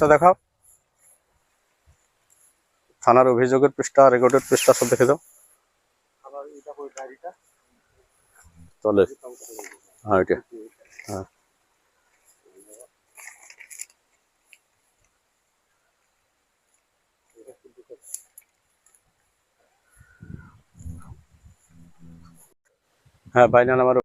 পৃষ্ঠা দেখাও, থানার অভিযোগের পৃষ্ঠা, রেকর্ডের পৃষ্ঠা সব দেখে দাও। চলে হ্যাঁ এটা হ্যাঁ হ্যাঁ বাইনা নাম্বার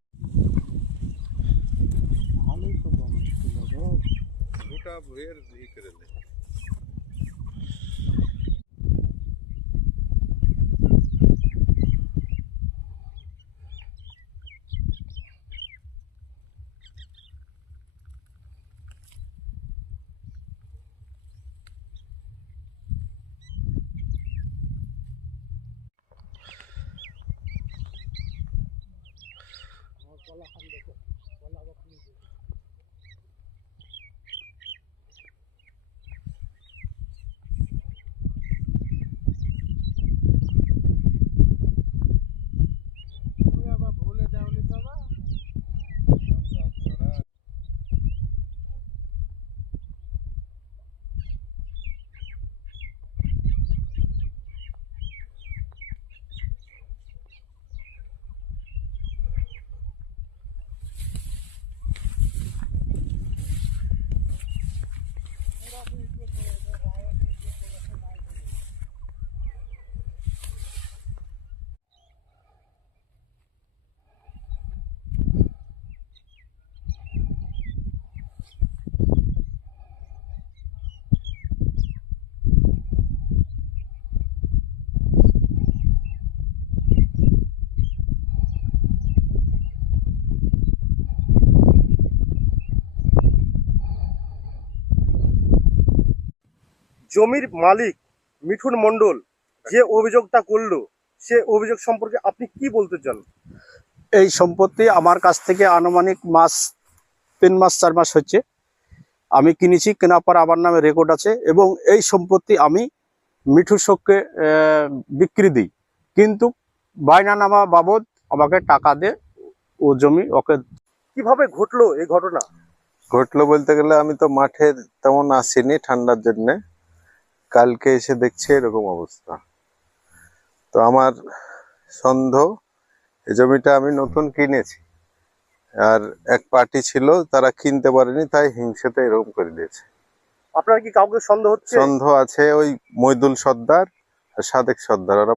জমির মালিক মিঠুন মণ্ডল যে অভিযোগটা করলো সে অভিযোগ সম্পর্কে আপনি কি বলতে চান? এই সম্পত্তি আমার কাছ থেকে আনুমানিক 3 মাস 4 মাস হচ্ছে। আমি কিনেছি, কেনার পর আমার নামে রেকর্ড আছে এবং এই সম্পত্তি আমি মিঠুর শোককে বিক্রি দিই, কিন্তু বায়নানামা বাবদ আমাকে টাকা দে ও জমি ওকে। কিভাবে ঘটলো এই ঘটনা? ঘটলো বলতে গেলে আমি তো মাঠে তেমন আসিনি ঠান্ডার জন্য, কালকে এসে দেখছি এরকম অবস্থা। তো আমার সন্দেহ এই জমিটা আমি নতুন কিনেছি, আর এক পার্টি ছিল তারা কিনতে পারেনি, তাই হিংসাতে এরকম করে দিয়েছে। আপনার কি কাউকে সন্দেহ হচ্ছে? সন্দেহ আছে ওই মইদুল সর্দার আর সাদেক সর্দার, ওরা